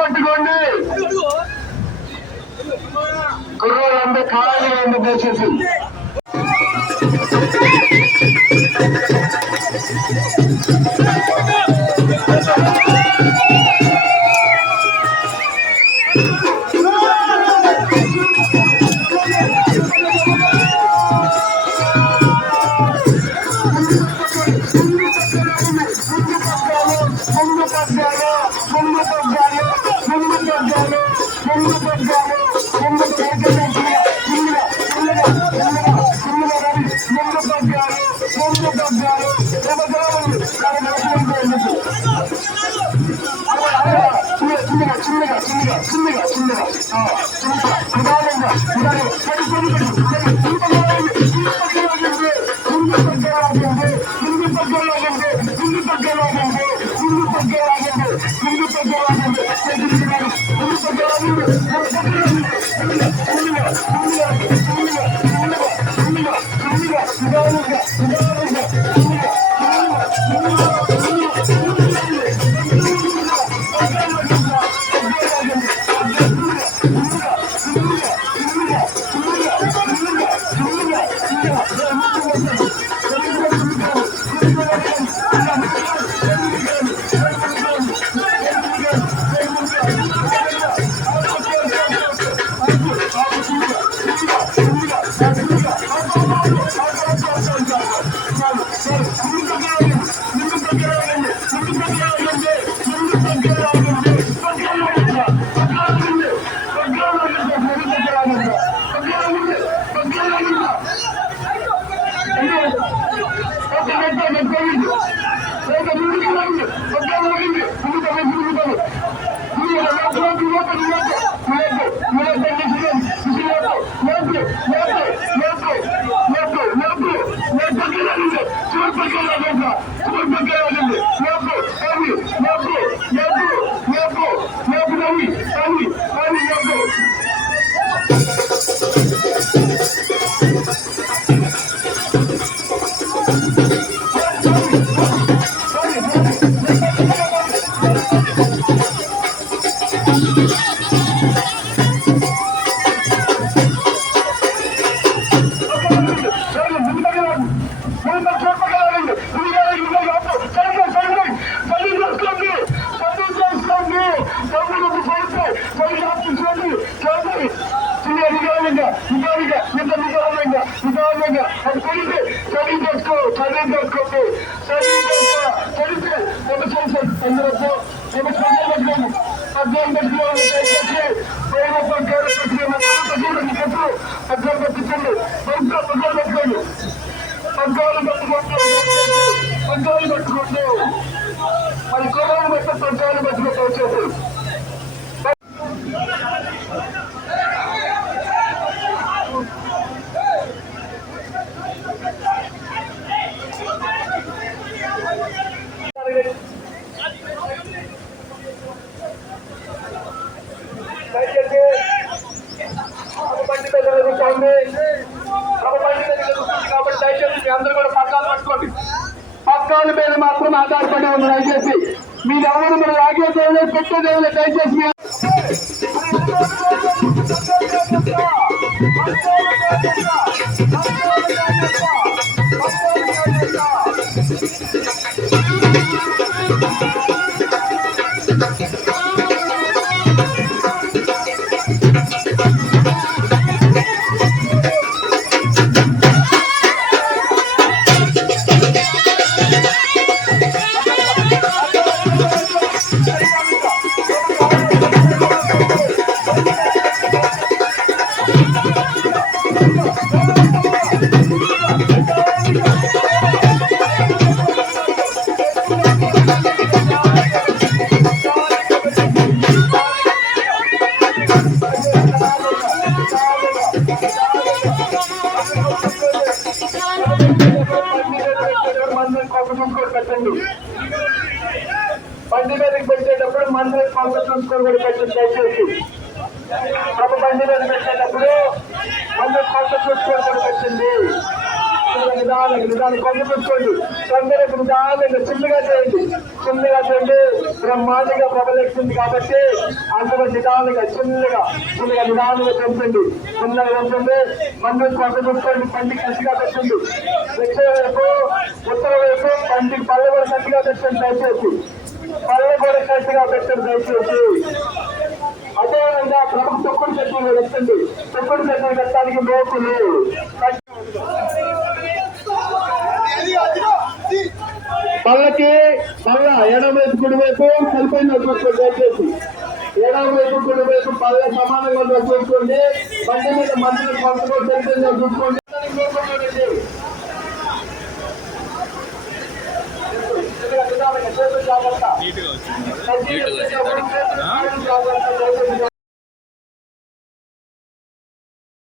పట్టుకోండి కుర్రోళ్ళందరూ ఖాళీగా ఉంది దయచేసి. మరి కుర్రాలు బట్టి పంచాలు బట్టి వచ్చేసి కాబట్టి దయచేసి అందరూ కూడా పట్టాలు పట్టుకోండి. పట్టాల మీద మాత్రం ఆధారపడి ఉంది. దయచేసి మీరు ఎవరు మీరు రాగేదేవులే పెట్టేదేవులే దయచేసి బండి మీదకి పెట్టేటప్పుడు మందులకు కొంత చూసుకొని కూడా పెట్టండి దయచేసి. ఒక బండి మీద పెట్టేటప్పుడు మందులకు కొంత చూసుకొని కూడా పెట్టండి. నిదానం కొంత చూసుకోండి. తొందరకు నిదానంగా చిన్నగా చేయండి. బ్రహ్మాండంగా ప్రబలిస్తుంది కాబట్టి అందరూ నిదానంగా చిన్నగా నిదానంగా పెంచండి. చిన్నగా పెంచండి. మందులకు కొంత చూసుకోండి. బండి కసిగా పెట్టండి. దక్షిణ వైపు ఉత్తర వైపు బండికి పళ్ళు కూడా కసిగా పెట్టండి దయచేసి. పళ్ళు కూడా కసిగా పెట్టండి దయచేసి. అదేవిధంగా ప్రభుత్వ తొక్కుడు చెట్లు పెట్టండి. తొక్కుడు చెట్లు పెట్టడానికి మోకులు పళ్ళకి పళ్ళ ఎడమ వైపు కుడి వైపు కలిపోయిన చూసుకోండి దయచేసి. ఎడమ వైపు కుడి వైపు పళ్ళ సమానంగా చూసుకోండి. బండి మీద మందులు పంపుకో తెలిసిందో చూసుకోండి. జాగ్రత్త